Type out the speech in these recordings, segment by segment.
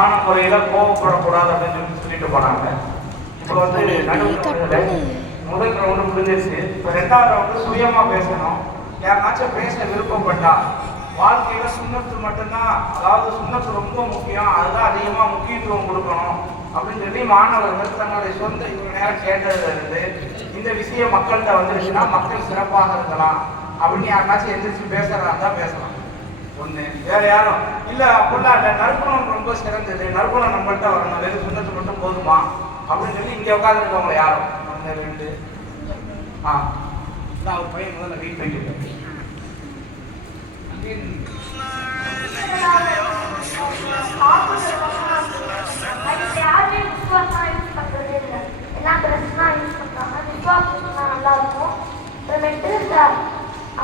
ஆன முறையில கோவப்படக்கூடாது அப்படின்னு சொல்லிட்டு போனாங்க. இப்போ வந்து முதல் ரவுண்டு முடிஞ்சிருச்சு. இப்போ 2வது ரவுண்டு சுயமா பேசணும். யாருனாச்சும் பேச விருப்பப்பட்டா வாழ்க்கையில சுண்ணத்து மட்டும்தான், அதாவது சுண்ணத்து ரொம்ப முக்கியம், அதுதான் அதிகமா முக்கியத்துவம் கொடுக்கணும் அப்படின்னு சொல்லி மாணவர்கள் தங்களுடைய சொந்த இவங்க நேரம் கேட்டதுல இருந்து இந்த விஷயம் மக்கள்கிட்ட வந்துருச்சுன்னா மக்கள் சிறப்பாக இருக்கலாம் அப்படின்னு யாருனாச்சும் எந்திரிச்சு பேசுறதா தான் பேசலாம். ஒண்ணு வேற யாரும் இல்ல அப்படிலாம் இல்ல, நற்குணம் ரொம்ப சிறந்தது, நற்குணம் நம்மள்கிட்ட வரணும், வெறும் சுண்ணத்து மட்டும் போதுமா அப்படின்னு சொல்லி இங்க உட்காந்துருக்கவங்க யாரும் 1 2 அவர் பையன் முதல்ல வெயிட் பண்ணிட்டு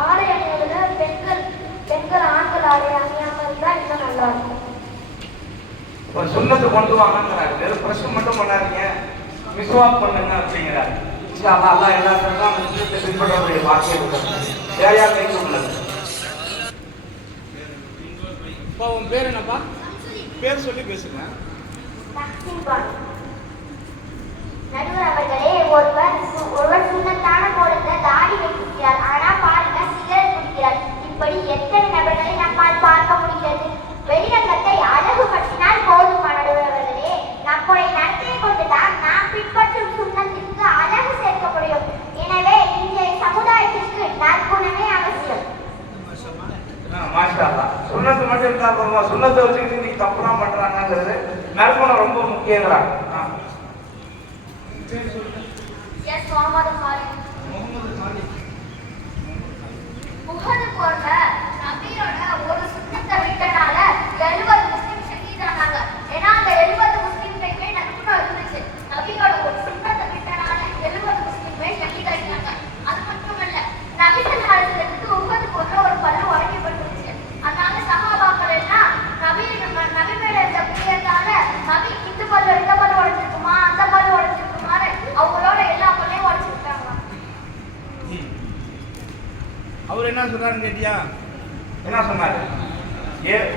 ஆடை அணிவதுல பெண்கள் ஆண்கள் ஆடை அணியாமல் தான் இன்னும் நல்லா இருக்கும். ஒரு சுண்ணத்து கொண்டு வாங்கிறாரு, வெறும் பிரஷ் மட்டும் பண்ணாதீங்க, விஸ்வாஸ் பண்ணுங்க அப்படிங்கிறாரு. அல்லா எல்லாத்தையும் பின்பற்றக்கூடிய வாக்கியம் வேற யார் கைக்கு உள்ளது. உன் பேர் என்னப்பா? பேர் சொல்லி பேசுங்க. நடுவர் அவர்களே, ஒருவர் சுண்ணத்தான கோலத்தை தாடி வைக்கிறார், ஆனா பாருங்க சிகரெட் குடிக்கிறார். இப்படி எத்தனை நபர்களை நம்மால் பார்க்க முடிகிறது. வெளிரங்கத்தை அழகுபடுத்தினால் போதுமா? நடுவர் அவர்களே, நம்முடைய நடத்தையை கொண்டுதான் நாம் பின்பற்றும் சுண்ணத்திற்கு அழகு சேர்க்க முடியும். எனவே இன்றைய சமுதாயத்திற்கு நற்குணமே அவசியம். சுண்ணத்து மட்டும் இருந்தா போதுமா? சுண்ணத்தை வச்சுக்கிட்டு இன்னைக்கு தப்புதான் பண்றாங்கிறது நற்குணம் ரொம்ப முக்கியங்கிறாங்க. உஹது போர்ல நபியோட ஒரு சுண்ணத்தை விட்டனால 70 முஸ்லிம் ஷஹீதானாங்க. ஏன்னா அந்த 70 முஸ்லிம்களுமே நற்குணம் இருந்துச்சு. நபியோட ஒரு சுண்ணத்தை விட்டனால 70 முஸ்லிம்மே ஷஹீதானாங்க. அது மட்டுமல்ல, நபி ஸல்லல்லாஹு அலைஹி வஸல்லத்துக்கு உஹது போர்ல ஒரு பல்லு உடைக்கப்பட்டுருச்சு. அதனால சஹாபாக்கள் எல்லாம் நபி மேல இருந்த பிரியத்தால நபி இந்த பல்லு உடைச்சிருக்குமா, அந்த பல்லு உடைச்சிருக்குமான்னு அவங்களோட எல்லா பல்லையும் உடைச்சிருக்காங்க. அவர் என்ன சொன்னாருன்னு கேட்டியா? என்ன சொன்னாரு?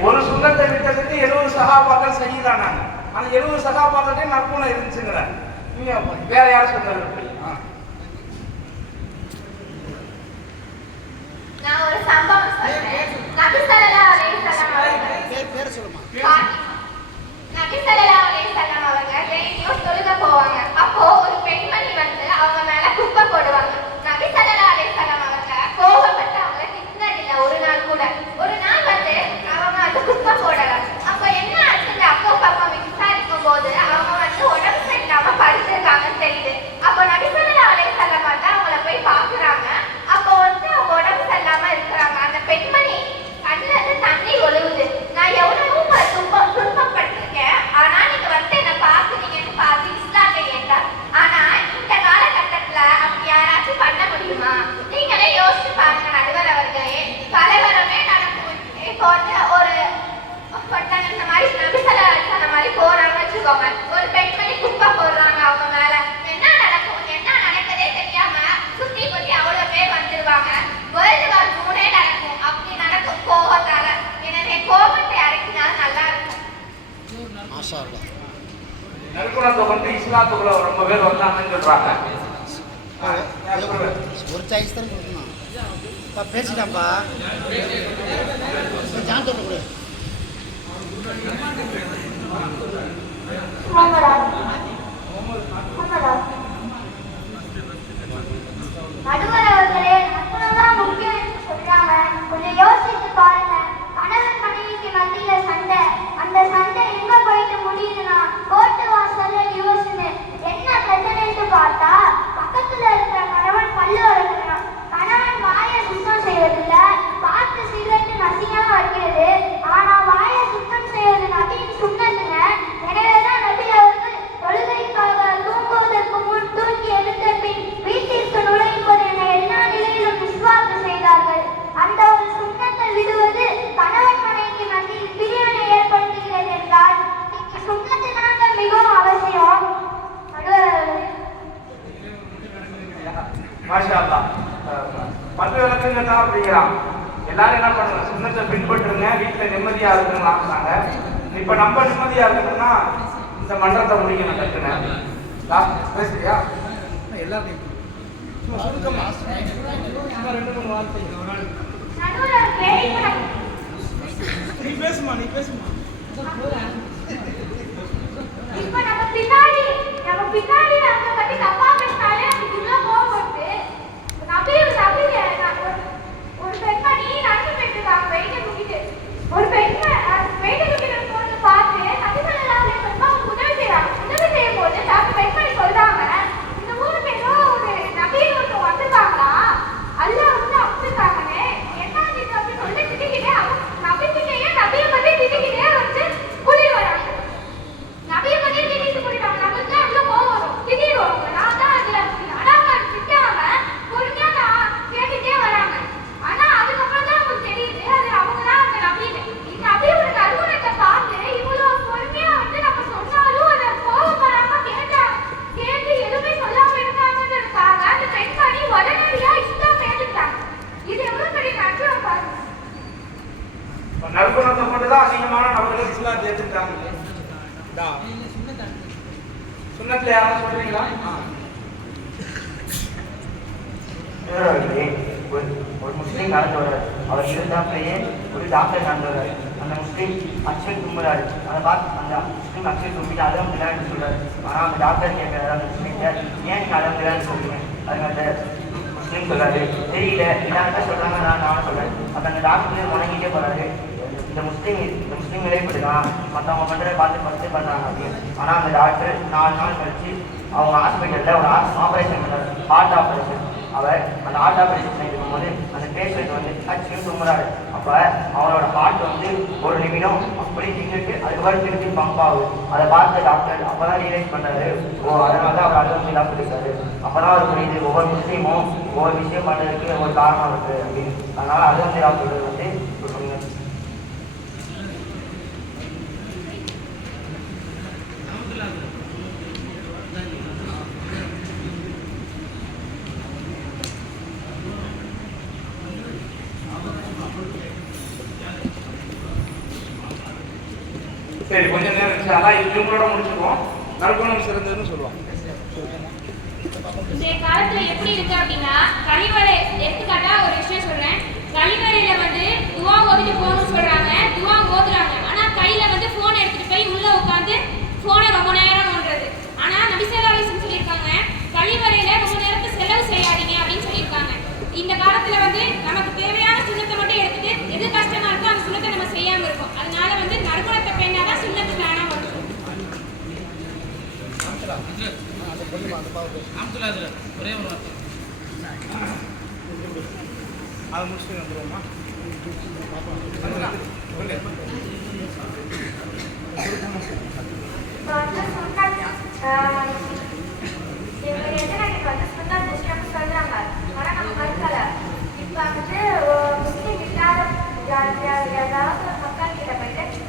ஒரு சுண்ணத்தை விட்டதுக்கு 70 சஹாபாக்கள் ஷஹீதானாங்க. அந்த 70 சஹாபாக்களே நற்குணம் இருந்துச்சுங்கிற. நீங்க வேற யார் சொன்னாரு? நான் ஒரு சம்பவம் சொல்றேன். நபி ஸல்லல்லாஹு அலைஹி வஸல்லம் அவர்கள் பேர் சொல்லுமா? நபி ஸல்லல்லாஹு அலைஹி வஸல்லம் அவர்கள் டெய்லியும் தொழுக போவாங்க. அப்போ ஒரு பெண்மணி வந்து அவங்க மேல குப்பை போடுவாங்க. நபி ஸல்லல்லாஹு அலைஹி வஸல்லம் அவர்கள் கோபப்பட்டு அவங்கள திட்டினதில்லை ஒரு நாள் கூட. ஒரு நாள் வந்து அவங்க வந்து குப்பை போடல. அப்போ என்ன ஆச்சுன்னு அப்போ பாப்பா விசாரிக்கும் போது அவங்க வந்து உடம்பு சரியில்லாம படுத்திருக்காங்கன்னு தெரியுது. அப்போ நபி ஸல்லல்லாஹு அலைஹி வஸல்லம் வந்து அவங்கள போய் பாக்குறாங்க. அப்போ வந்து அவங்க உடம்பு சரியில்லாம இருக்கிறாங்க. அந்த பெண்மணி கண்ணுல இருந்து தண்ணி ஒழுகுது. நான் எவ்வளவு துன்பப்பட்டிருக்கேன், ஆனா நீங்க வந்து என்ன பாக்குறீங்கன்னு பார்த்து இஸ்லாத்தை ஏற்றார். ஆனா இந்த காலகட்டத்துல அப்படி யாராச்சும் பண்ண முடியுமா? நீங்களே யோசிச்சு பாருங்க நடுவர் அவர்களே. கலவரமே நடக்கும். இப்போ வந்து ஒரு இந்த மாதிரி நபி ஸல்லல்லாஹு அலைஹி வஸல்லம் மாதிரி போறாங்க வச்சுக்கோங்க, ஒரு பெண்மணி குப்பை போடுறாங்க அவங்க மேல, என்ன நடக்கும், என்ன நடக்குதே தெரியாம சுத்தி சுத்தி அவ்வளவு பேர் வந்துருவாங்க. வேர்ல்டு வார் 3 நடக்கும். அப்படி நடக்கும் கோபத்தால. எனவே கோபத்தை அடக்கினால் நல்லா இருக்கும். நற்குணத்தை கொண்டு இஸ்லாத்துக்குள்ள ரொம்ப பேர் வந்தாங்கன்னு சொல்றாங்க. ஒரு சாய்ஸ் தான் கொடுக்கணும். பேசிட்டாப்பா ஜான் நடுவர் அவர்களே, நற்குணம் தான் முக்கியம் என்று சொல்றாங்க. கொஞ்சம் யோசிச்சு பாருங்க. கணவன் மனைவிக்கு மத்தியில சண்டை, அந்த சண்டை எங்க போயிட்டு முடியுதுன்னா கோர்ட்டு வாசல்ல டிவோர்ஸ்னு. என்ன பிரச்சனைன்னு பார்த்தா பக்கத்துல இருக்கிற கணவன் பல்லு வளர்க்கிறான். கணவன் வாயை சுத்தம் செய்வதில்ல, பார்த்து சிகரெட்டு நசிங்கமா வைக்கிறது. ஆனா வாயை சுத்தம் செய்வது நபியின் சுண்ணத்துங்க. எனவேதான் நபி அவர்கள் தொழுகைக்காக தூங்குவதற்கு முன் தூக்கி எடுத்த பின் வீட்டிற்கு நுழைப்பது என எல்லா நிலையிலும் விஸ்வாக்கு செய்தார்கள். அந்த ஒரு சுண்ணத்தை விடுவது கணவன் மனைவிக்கு மத்தியில் பிரிவினை ஏற்படுத்துகிறது என்றால் சுண்ணத்து தாங்க மிகவும் அவசியம். மாஷா அல்லாஹ். பல்லு விளக்குங்க தான் அப்படிங்கிறான். எல்லாரும் என்ன பண்ணுங்க, சுண்ணத்தை பின்பற்றுங்க, வீட்டுல நிம்மதியா இருக்குன்னு ஆக்குறாங்க. இப்ப நம்ம நிம்மதியா இருக்கணும்னா இந்த மன்றத்தை முடிக்கணும் கட்டுனேன். பேசுறியா? எல்லாத்தையும் சுருக்கமா சும்மா 2-3 வார்த்தை. நீ பேசுமா. இப்ப நம்ம பின்னாடி அவங்க பத்தி தப்பா பேசினாலே நமக்கு உள்ள கோவம் வருது. ஒரு பெண்மணி நடந்து போயிட்டுருக்காங்க வெயிட்ட தூக்கிட்டு. ஒரு வெயிட்ட தூக்கிட்டு போறது பார்த்து நபிசல்லல்லாஹு அலைஹி வஸல்லம் உதவி செய்யறாங்க. உதவி செய்யும் போது அந்த பெண்மணி சொல்றாங்க, இந்த ஊருக்கு ஏதோ ஒரு நபின்னு ஒருத்தர் வந்திருக்காங்களா, அல்லாஹ் வந்து அப்படிருக்காங்கன்னு என்ன அப்படின்னு சொல்லி திட்டிக்கிட்டே நபிக்கிட்டேயே நபியை பத்தி திட்டிக்கிட்டே வந்து கூட்டிட்டு வராங்க. நபியை பத்தி திட்டிட்டு கூட்டிட்டாங்க. நமக்கு அவ்வளவு கோவம் வரும், திட்டிடுவாங்க. நான் தான் அதுல ஆனா திட்டாம பொறுமையா நான் கேட்டுட்டே வராங்க. ஆனா அதுக்கப்புறம் தான் நமக்கு தெரியுது அது அவங்க தான் அந்த நபின்னு. இந்த நபியோட கருணத்தை பார்த்து இவ்வளவு பொறுமையா வந்து நம்ம சொன்னாலும் அதை கோவப்படாம கேட்டு எதுவுமே சொல்லாம இருந்தாங்கிறதுக்காக அந்த பெண்மணி உடனடியா இஸ்லாம் ஏற்றுட்டாங்க. இது எவ்வளவு பெரிய நட்புறம் பாருங்க. நற்குணத்தை கொண்டுதான் அதிகமான நபர்கள் இஸ்லாம் ஏற்றுட்டாங்க. சுன்னத்துல யாரும் சொல்றீங்களா? ஒரு முஸ்லீம் நடந்து வர்றாரு. அவர் இருந்தாப்லேயே ஒரு டாக்டர் நடந்து வர்றாரு. அந்த முஸ்லீம் அக்ஷய் தும்புறாரு. அதை பார்த்து அந்த முஸ்லீம் அக்ஷய் தும்பிட்டு அதான் விளையாண்டு சொல்றாரு. ஆனால் அந்த டாக்டர் கேட்கறாரு அந்த முஸ்லீம்கிட்ட, ஏன் நீங்க அதான் விளையாண்டு சொல்றீங்க? அதுக்கு அந்த முஸ்லீம் சொல்றாரு, தெரியல எல்லாருமே சொல்றாங்க, நானும் சொல்றேன். அப்ப அந்த டாக்டர் முடங்கிட்டே போறாரு. இந்த முஸ்லீம்களே இப்படிதான் மற்றவங்க பண்றதை பார்த்து பண்றாங்க அப்படின்னு. ஆனால் அந்த டாக்டர் 4 நாள் கழிச்சு அவங்க ஹாஸ்பிட்டலில் ஒரு ஆப்ரேஷன் பண்ணாரு, ஹார்ட் ஆப்ரேஷன். அவர் அந்த ஹார்ட் ஆப்ரேஷன் பண்ணிருக்கும் போது அந்த பேஷண்ட் வந்து அச்சுன்னு தும்புறாரு. அப்போ அவரோட ஹார்ட் வந்து ஒரு நிமிடம் அப்படி திங்கிட்டு அதுக்கப்புறம் திருப்பி பம்ப் ஆகுது. அதை பார்த்த டாக்டர் அப்போதான் ரியலைஸ் பண்ணாரு, அதனால தான் அவர் அலுவலகம் கொடுத்தாரு. அப்போதான் அவர் புரியுது ஒவ்வொரு முஸ்லீமும் ஒவ்வொரு விஷயம் பண்ணுறதுக்கு ஒரு காரணம் இருக்கு அப்படின்னு. அதனால அலுவலகம் டாக்டர் வந்து சரி, கொஞ்ச நேரம் அதான் இவங்களோட முடிச்சுக்குவோம். நற்குணம் சிறந்ததுன்னு சொல்லுவாங்க. இந்த காலத்துல எப்படி இருக்கு அப்படின்னா, கழிவறை எடுத்துக்காட்டா ஒரு விஷயம் சொல்றேன். கழிவறையில வந்து துவா ஓதிட்டு போகணும்னு சொல்றாங்க, துவா ஓதுறாங்க. ஆனா கையில வந்து போன் எடுத்துட்டு போய் உள்ள உட்காந்து போனை ரொம்ப நேரம் நோண்டுறது. ஆனா நபி ஸல்லல்லாஹு அலைஹி வஸல்லம் சொல்லியிருக்காங்க, கழிவறையில ரொம்ப நேரத்தை செலவு செய்யாதீங்க அப்படின்னு சொல்லியிருக்காங்க. இந்த காலத்துல வந்து நமக்கு தேவையான சுண்ணத்தை மட்டும் எடுத்துட்டு எது கஷ்டமா இருக்கோ அந்த சுண்ணத்தை நம்ம செய்யாம இருக்கோம். அதனால வந்து நற்குணத்தை பேணாதான் சுண்ணத்து தானா வரும். ஒரே ஒரு வார்த்தை அதை முடிச்சுட்டு வந்துடுவோமா?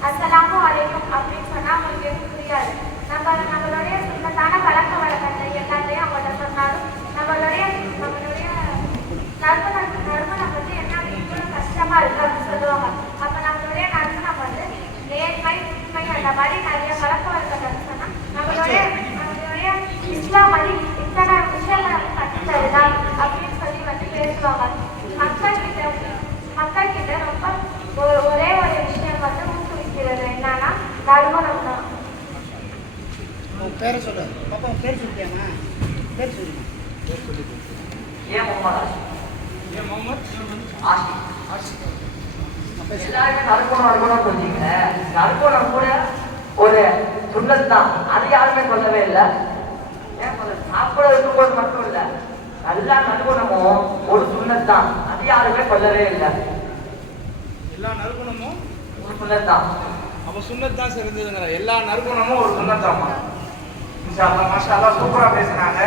அஸ்ஸலாமு அலைக்கும் அப்படின்னு சொன்னா அவங்களுக்கு எதுவும் புரியாது. நம்மளுடைய சுண்ணத்தான பழக்க வழக்கத்தை எல்லாத்தையும் அவங்கள்ட்ட சொன்னாலும் நம்மளுடைய நறுமணம் வந்து என்ன இவ்வளவு கஷ்டமா இருக்கு அப்படின்னு சொல்லுவாங்க. அப்ப நம்மளுடைய நறுமணம் வந்து நேர்மை உண்மை அந்த மாதிரி நிறைய பழக்க வழக்கத்தை சொன்னா நம்மளுடைய இஸ்லாம் வந்து இத்தனை விஷயங்கள் கற்று தருதா அப்படின்னு சொல்லி வந்து பேசுவாங்க. மக்கள் கிட்ட ரொம்ப ஒரே ஒரு விஷயம் வந்து ஊக்குவிக்கிறது என்னன்னா நறுமணம் தான். பேரை சொல்ற பாப்பா, பேர் சொல்லிட்டியாமா? பேர் சொல்லுமா? ஏன் முகமது எல்லாருமே நறுக்குணம் சொல்றீங்க. நறுக்குணம் கூட ஒரு சுண்ணத் தான், அது யாருமே சொல்லவே இல்லை. ஏன் சாப்பிட இருக்கும்போது மட்டும் இல்லை, எல்லா நறுக்குணமும் ஒரு சுண்ணத் தான், அது யாருமே சொல்லவே இல்லை. எல்லா நற்குணமும் ஒரு சுண்ணத் தான். அப்ப சுண்ணத் தான் சிறந்ததுங்கிற எல்லா நற்குணமும் ஒரு சுண்ணத்தாமா. இன்ஷா அல்லாஹ் மாஷா அல்லாஹ் சூப்பரா பேசினாங்க.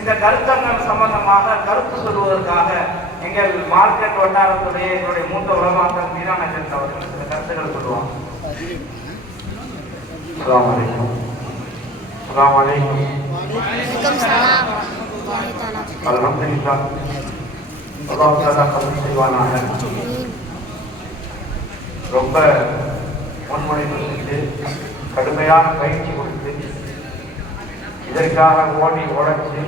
இந்த கருத்தங்கள் சம்பந்தமாக கருத்து சொல்வதற்காக எங்கள் மார்க்கெட் வட்டாரத்துடைய எங்களுடைய மூத்த உலமாக்கள் மீதான அவர்கள் சில கருத்துக்கள் சொல்லுவாங்க. அஸ்ஸலாமு அலைக்கும். அஸ்ஸலாமு அலைக்கும். அல்ஹம்துலில்லாஹ். அல்லாஹ் தஆலா கபூல் செய்வானாக. ரொம்ப முன்முனைப்பு செஞ்சு கடுமையான பயிற்சி கொடுத்து இதற்காக ஓடி உழைச்சு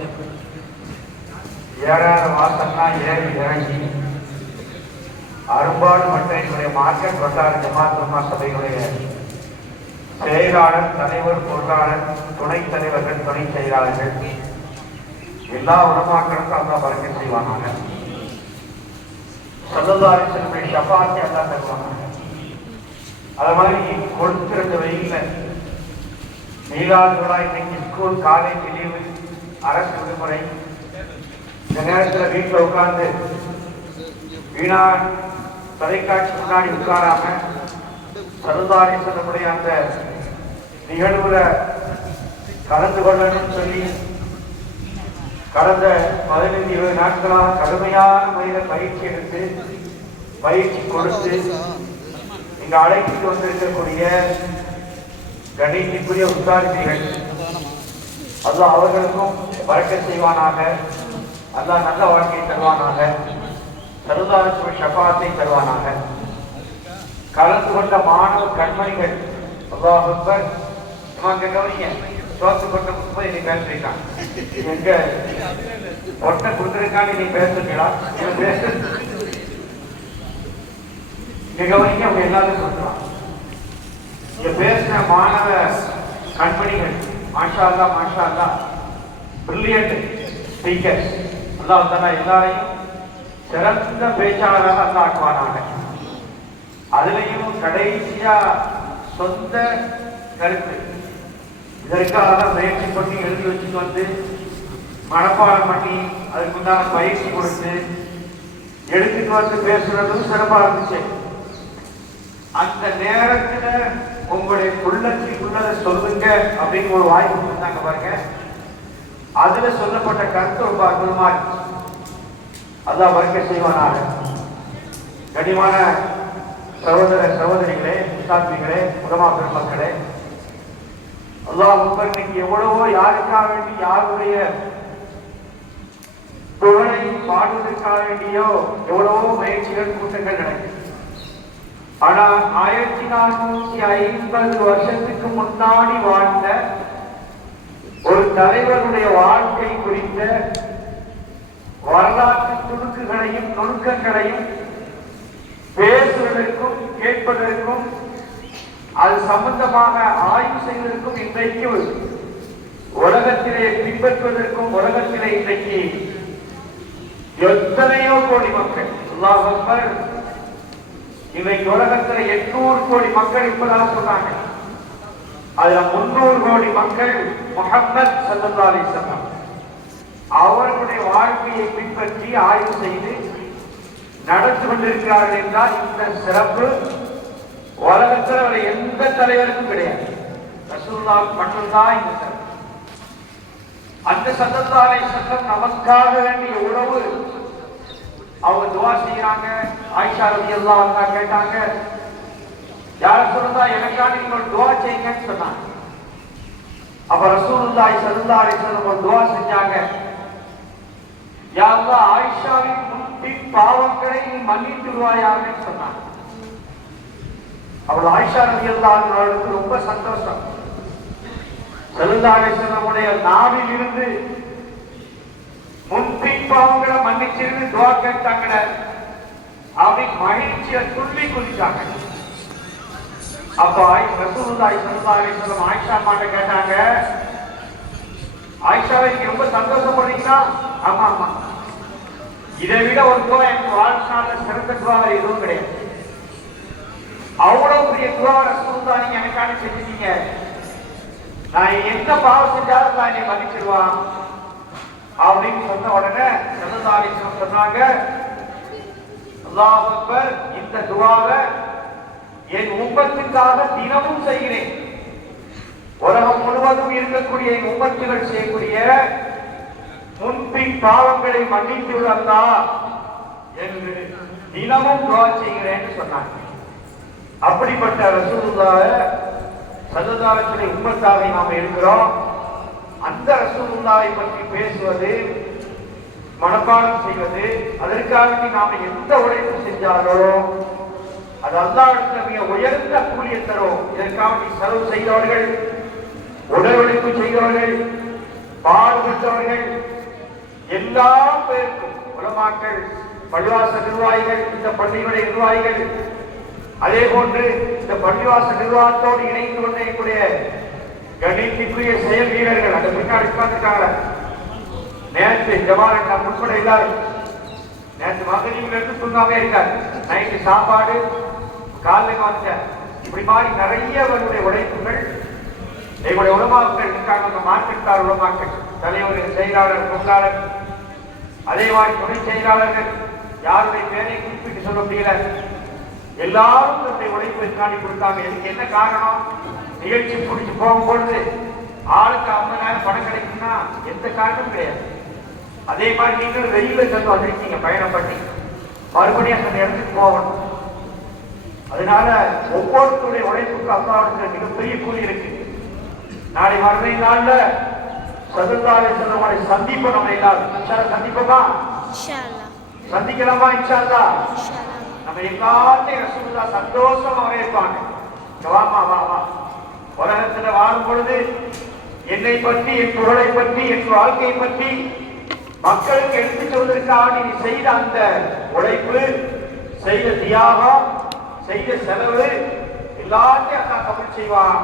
ஏறாத வாசம்னா ஏறி இறங்கி அரும்பாடு மற்றும் என்னுடைய மார்க்கெட் வட்டார ஜமாத் சபையுடைய செயலாளர், தலைவர், பொருளாளர், துணைத் தலைவர்கள், துணை செயலாளர்கள் எல்லா உலமாக்களுக்கும் அல்லாஹ் பரக்கத் செய்வானாங்க. ஸல்லல்லாஹு அலைஹி வஸல்லம் ஷஃபாத்தை அல்லாஹ் தருவாங்க. அது மாதிரி கொடுத்திருந்த வெயில்ல மீலாதுல்லா இன்னைக்கு ஸ்கூல் காலேஜ் லீவு, அரசு விடுமுறை, இந்த நேரத்தில் வீட்டில் உட்கார்ந்து வீணா தொலைக்காட்சி முன்னாடி உட்காராம ஸல்லல்லாஹு அலைஹி வஸல்லம் அந்த நிகழ்வுல கலந்து கொள்ளணும்னு சொல்லி கடந்த 15-20 நாட்களாக கடுமையான முறையில் பயிற்சி எடுத்து பயிற்சி கொடுத்து இங்க அழைத்து வந்திருக்கக்கூடிய கணினிக்குரிய உத்தாரிகள் அல்லாஹ் அவர்களுக்கும் பரக்கத் செய்வானாக. அல்லாஹ் நல்ல வாழ்க்கையை தருவானாக. ஸல்லல்லாஹு ஷஃபாத்தை தருவானாக. கலந்து கொண்ட மாணவ கண்மணிகள் அல்லாஹ் அக்பர். கவனிங்க, சோத்து கொண்ட முப்பது நீ பேசுறீங்க, எங்க ஒட்டை கொடுத்துருக்கான்னு நீ பேசுறீங்களா? இங்க கவனிங்க, அவங்க எல்லாரும் சொல்றான். இங்க பேசுற மாணவ கண்மணிகள் மாஷா அல்லாஹ் மாஷா அல்லாஹ், பிரில்லியன்ட் ஸ்பீக்கர். அல்லாஹ் தஆலா எல்லாரையும் சிறந்த பேச்சாளராக அல்லாஹ் ஆக்குவானாக. அதுலயும் கடைசியா சொந்த கருத்து இதற்காக முயற்சி பண்ணி எழுதி வச்சுட்டு வந்து மனப்பாடம் பண்ணி அதுக்குண்டான பயிற்சி கொடுத்து எடுத்துட்டு வந்து பேசுறதும் சிறப்பாக இருந்துச்சு. அந்த நேரத்துல உங்களுடைய உள்ளத்தில் உள்ளதை சொல்லுங்க அப்படின்னு ஒரு வாய்ப்பு கொடுத்தாங்க பாருங்க. அதுல சொல்லப்பட்ட கருத்து ரொம்ப அற்புதமா இருந்துச்சு. அல்லாஹ் பரக்கத் செய்வானாக. கனிமான சகோதர சகோதரிகளே, முஸ்தாபிகளே, உலமா பெருமக்களே, அல்லாஹ் இன்னைக்கு எவ்வளவோ யாருக்காக வேண்டி யாருடைய புகழையும் பாடுவதற்காக வேண்டியோ எவ்வளவோ முயற்சிகள் கூட்டங்கள் நடக்குது. ஆனா 1450 வருஷத்துக்கு முன்னாடி வாழ்ந்த ஒரு தலைவருடைய வாழ்க்கை குறித்த வரலாற்று துணுக்குகளையும் நுணுக்கங்களையும் பேசுவதற்கும் கேட்பதற்கும் அது சம்பந்தமாக ஆய்வு செய்வதற்கும் இன்றைக்கு உலகத்திலே பின்பற்றுவதற்கும் உலகத்திலே இன்றைக்கு எத்தனையோ கோடி மக்கள், அல்லாஹ் அக்பர், இன்றைக்கு உலகத்தில் 800 கோடி மக்கள் இப்பதாக சொன்னாங்க. அதுல 300 கோடி மக்கள் முஹம்மது ஸல்லல்லாஹு அலைஹி வஸல்லம் அவர்களுடைய வாழ்க்கையை பின்பற்றி ஆய்வு செய்து நடந்து கொண்டிருக்கிறார்கள் என்றால் இந்த சிறப்பு உலகத்தில் வரை எந்த தலைவருக்கும் கிடையாது. ரசூலுல்லாஹ் மட்டும்தான் இந்த சிறப்பு. அந்த ஸல்லல்லாஹு அலைஹி வஸல்லம் நமக்காக வேண்டிய உறவு அவங்க துஆ செய்யறாங்க. ஆயிஷா ரலியல்லாஹு அன்ஹா கேட்டாங்க, யா ரசூலுல்லாஹ் எனக்காக நீங்க ஒரு துஆ செய்யுங்கன்னு சொன்னாங்க. அப்ப ரசூலுல்லாஹி ஸல்லல்லாஹு அலைஹி வஸல்லம் ஒரு துஆ செஞ்சாங்க. யா அல்லாஹ், ஆயிஷாவின் முன்பின் பாவங்களை நீ மன்னித்துடுவாயான்னு சொன்னாங்க. அவள் ஆயிஷா ரலியல்லாஹு அன்ஹாவுக்கு ரொம்ப சந்தோஷம். ஸல்லல்லாஹு அலைஹி வஸல்லம் நாவில் இருந்து முன்பின் பாவங்களை மன்னிச்சிருந்து துஆ கேட்டாங்க. அப்படி மகிழ்ச்சியை துள்ளி குதிச்சாங்க. அப்ப ரசூலுல்லாஹி ஸல்லல்லாஹு அலைஹி வஸல்லம் ஆயிஷா அம்மாட்ட கேட்டாங்க, ஆயிஷாவை ரொம்ப சந்தோஷப்படுறீங்களா? ஆமா ஆமா, இதை விட ஒரு துவா எனக்கு வாழ்நாள்ல சிறந்த துவா எதுவும் கிடையாது. அவ்வளவு பெரிய துவா ரசூலுல்லாஹ் நீங்க எனக்கான செஞ்சுட்டீங்க. நான் எந்த பாவம் செஞ்சாலும் நான் என்னை மன்னிச்சிடுவான் அப்படின்னு சொன்ன உடனே ஸல்லல்லாஹு அலைஹி வஸல்லம் சொன்னாங்க, அல்லாஹ் அக்பர், இந்த துவாவை என் உம்மத்துக்காக தினமும் செய்கிறேன். உலகம் முழுவதும் இருக்கக்கூடிய என் உம்மத்துகள் செய்யக்கூடிய முன்பின் பாவங்களை மன்னித்து அல்லாஹ் என்று தினமும் துஆ செய்கிறேன்னு சொன்னாங்க. அப்படிப்பட்ட ரசூலுல்லாஹ் ஸல்லல்லாஹு அலைஹி வஸல்லம் உம்மத்தாவை நாம் இருக்கிறோம். அந்த ரசூலுல்லாஹை பற்றி பேசுவது, மனப்பாடம் செய்வது, அதற்காக நாம் எந்த உழைப்பு செஞ்சாலும் அது அல்லாஹ்விடத்தில் மிக உயர்ந்த கூலியை தரும். இதற்காக நீ செலவு செய்தவர்கள், உடல் உழைப்பு செய்தவர்கள், பாடுபட்டவர்கள், எல்லா பேருக்கும் உலமாக்கள், பள்ளிவாச நிர்வாகிகள், இந்த பள்ளிகளுடைய நிர்வாகிகள், அதே போன்று இந்த பள்ளிவாச நிர்வாகத்தோடு இணைந்து கொண்ட எங்களுடைய கணிப்புக்குரிய செயல் வீரர்கள் அந்த பின்னாடி உட்கார்ந்துருக்காங்க. நேற்று ஜவான் உட்பட எல்லாரும் நேற்று மகளிர் இருந்து தூங்காமே இருக்காரு. நைட்டு சாப்பாடு காலையில் வந்துட்டார். இப்படி மாதிரி நிறையவர்களுடைய உழைப்புகள் எங்களுடைய உலமாக்கள் இருக்காங்க. மார்க்கெட்டார் உலமாக்கள், தலைவர், செயலாளர், பொருளாளர், அதே மாதிரி துணை செயலாளர்கள், யாருடைய பேரை குறிப்பிட்டு சொல்ல முடியல, எல்லாரும் தன்னுடைய உழைப்பை காணி கொடுத்தாங்க. இதுக்கு என்ன காரணம்? நிகழ்ச்சி பிடிச்சி போகும்பொழுது ஆளுக்கு 50,000 பணம் கிடைக்கும்னா எந்த காரணமும் கிடையாது. அதே மாதிரி நீங்கள் வெளியில சென்று வந்திருக்கீங்க, பயணம் பண்ணி மறுபடியும் அந்த இடத்துக்கு போகணும். அதனால ஒவ்வொருத்தருடைய உழைப்புக்கு அல்லாஹ்விடத்தில் மிகப்பெரிய கூலி இருக்கு. நாளை மறுமை நாள்ல சதுர்தாவை சொல்லுவாங்க சந்திப்போம். நம்ம எல்லாரும் சந்திப்போமா? சந்திக்கலாமா? இன்ஷா அல்லாஹ் நம்ம எல்லாத்தையும் ரசூலுல்லாஹ் சந்தோஷமா வரவேற்பாங்க. வாமா வா வா. உலகத்துல வாழும் பொழுது என்னை பற்றி, என் புகழை பற்றி, என் வாழ்க்கையை பற்றி மக்களுக்கு எடுத்துச் சொல்வதற்காக நீ செய்த அந்த உழைப்பு, செய்த தியாகம், செய்த செலவு எல்லாத்தையும் அல்லாஹ் கபூல் செய்வான்.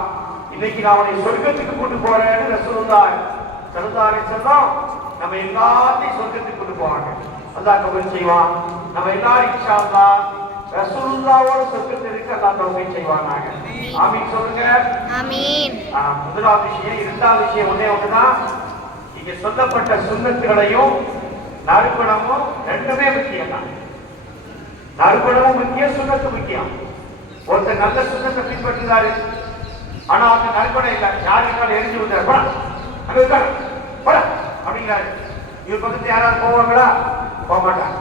இன்னைக்கு நான் உன்னை சொர்க்கத்துக்கு கொண்டு போறேன்னு ரசூலுல்லாஹ் ஸல்லல்லாஹு அலைஹி வஸல்லம் நம்ம எல்லாத்தையும் சொர்க்கத்துக்கு கொண்டு போவாங்க. அல்லாஹ் கபூல் செய்வான். நம்ம எல்லாரும் இன்ஷா அல்லாஹ் ரசூலுல்லாஹ்வோட சொர்க்கத்திற்கு அல்லாஹ் தௌஃபீக் செய்வானாக. ஆமீன் சொல்லுங்க. ஆமீன். முதலாவது விஷயம். இரண்டாவது விஷயம் ஒண்ணே ஒண்ணுதான். இங்க சொல்லப்பட்ட சுன்னத்துகளையும் நறுபணமும் ரெண்டுமே முக்கியம் தான். நறுபணமும் முக்கியம், சுன்னத்து முக்கியம். ஒருத்தர் நல்ல சுன்னத்தை பின்பற்றுறாரு, ஆனா அந்த நறுபணம் இல்லை, யாருக்கால எரிஞ்சு விட்டாரு, போடா அங்க இருக்காரு போடா அப்படிங்கிறாரு. இவர் பக்கத்து யாராவது போவாங்களா? போக மாட்டாங்க.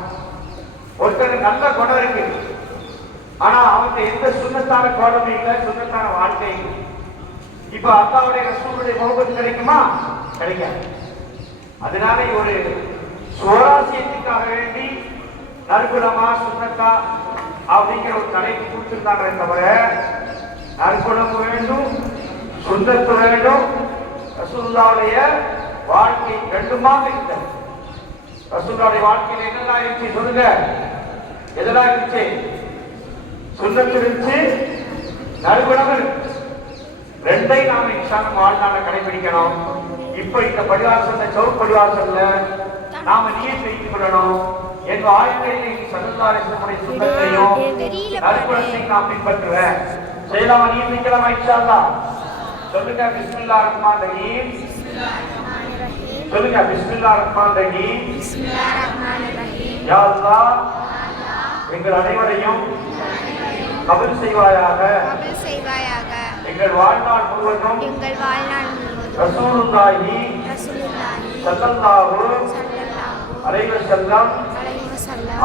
ஒருத்தர் நல்ல குணம் இருக்கு, ஆனா அவங்க எந்த சுண்ணத்தான கோணமும் இல்லை, சுண்ணத்தான வாழ்க்கை இல்லை. இப்ப அல்லாஹ்வுடைய ரசூலுடைய முகப்பத் கிடைக்குமா? கிடைக்காது. அதனால ஒரு சுவராசியத்துக்காக வேண்டி நற்குணமா சுண்ணத்தா அப்படிங்கிற ஒரு தலைப்பு கொடுத்திருந்தாங்களே தவிர நற்குணம் வேண்டும், சுண்ணத்து வேண்டும், ரசூலுல்லாஹ்வுடைய வாழ்க்கை ரெண்டுமாக இருந்தது. ரசூலுல்லாஹ்வுடைய வாழ்க்கையில் என்னெல்லாம் இருந்துச்சு சொல்லுங்க? எதெல்லாம் இருந்துச்சு? சுண்ணத்து இருந்துச்சு, நற்குணம் இருந்துச்சு. ரெண்டையும் நாம இன்ஷா அல்லாஹ் வாழ்நாள கடைபிடிக்கணும். இப்ப இந்த பள்ளிவாசல்ல, சவுக் பள்ளிவாசல்ல நாம நியத் வைத்துக் கொள்ளணும். என் வாழ்க்கையில் ஸல்லல்லாஹு அலைஹி வஸல்லம் சுன்னத்தையும் நற்குணத்தையும் நான் பின்பற்றுவேன். செய்யலாமா? நியத் வைக்கலாமா? இன்ஷா அல்லாஹ் சொல்லுங்க. பிஸ்மில்லாஹிர் ரஹ்மானிர் ரஹீம். சொல்லுங்க. பிஸ்மில்லாஹிர் ரஹ்மானிர் ரஹீம். யா அல்லாஹ் எங்கள் அனைவரையும் கபூல் செய்வாயாக. எங்கள் வாழ்நாள் முழுவதும் ரசூலுல்லாஹி ஸல்லல்லாஹு அலைஹி வஸல்லம்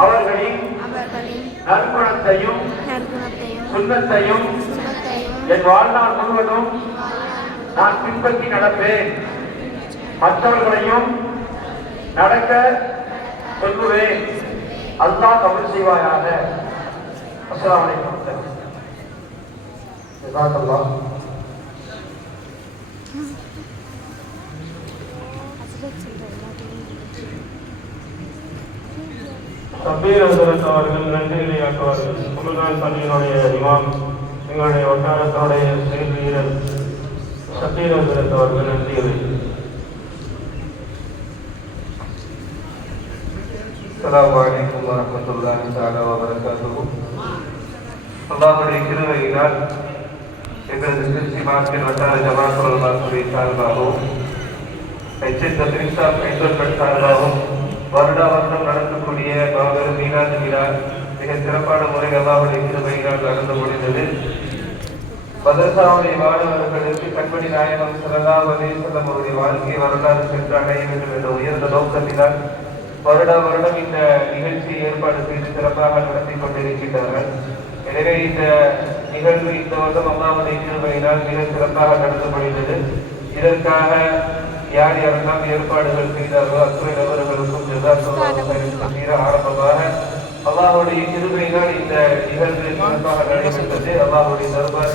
அவர்களின் நற்குணத்தையும் சுன்னத்தையும் என் வாழ்நாள் முழுவதும் நான் பின்பற்றி நடப்பேன். மற்றவர்களையும் நடக்க சொல்லுவேன். அல்லாஹ் கபூல் செய்வாயாக. அஸ்ஸலாமு அலைக்கும். ஜஸாக்கல்லாஹ். சபீர் ஹசரத் அவர்கள் நன்றிகளை ஆக்குவார்கள். முகலால் பள்ளியினுடைய இமாம், எங்களுடைய வட்டாரத்தோடைய செயல் வீரர் சபீர் ஹசரத் அவர்கள் நன்றிகளை. அஸ்ஸலாமு அலைக்கும் வரஹ்மத்துல்லாஹி தஆலா வ பரகாத்துஹு. அல்லாஹ்வுடைய கிருபையினால் எங்களது திருச்சி மார்க்கெட் வட்டார ஜமாத் உலமாத்துறை சார்பாகவும் சார்பாகவும் வருடா வருடம் நடத்தக்கூடிய மாபெரும் மீனாது விழா மிக சிறப்பான முறை அல்லாஹ்வுடைய கிருபையினால் நடந்து முடிந்தது. மதரசாவுடைய மாணவர்களுக்கு கண்மணி நாயகம் ஸல்லல்லாஹு அலைஹி வஸல்லம் அவருடைய வாழ்க்கை வரலாறு சென்று அடைய வேண்டும் என்ற உயர்ந்த நோக்கத்தினால் வருடா வருடம் இந்த நிகழ்ச்சியை ஏற்பாடு செய்து சிறப்பாக நடத்தி கொண்டிருக்கின்றார்கள். எனவே இந்த நிகழ்வு இந்த வருடம் அல்லாஹ்வுடைய கிருபையினால் மிக சிறப்பாக நடந்து முடிந்தது. இதற்காக யார் யாரெல்லாம் ஏற்பாடுகள் செய்தார்களோ அத்துறை நபர்களுக்கும் ஜஸாக்கல்லாஹு ஹைரன். ஆரம்பமாக அல்லாஹ்வுடைய கிருபையினால் இந்த நிகழ்வு சிறப்பாக நடைபெற்றது. அல்லாஹ்வுடைய தர்பார்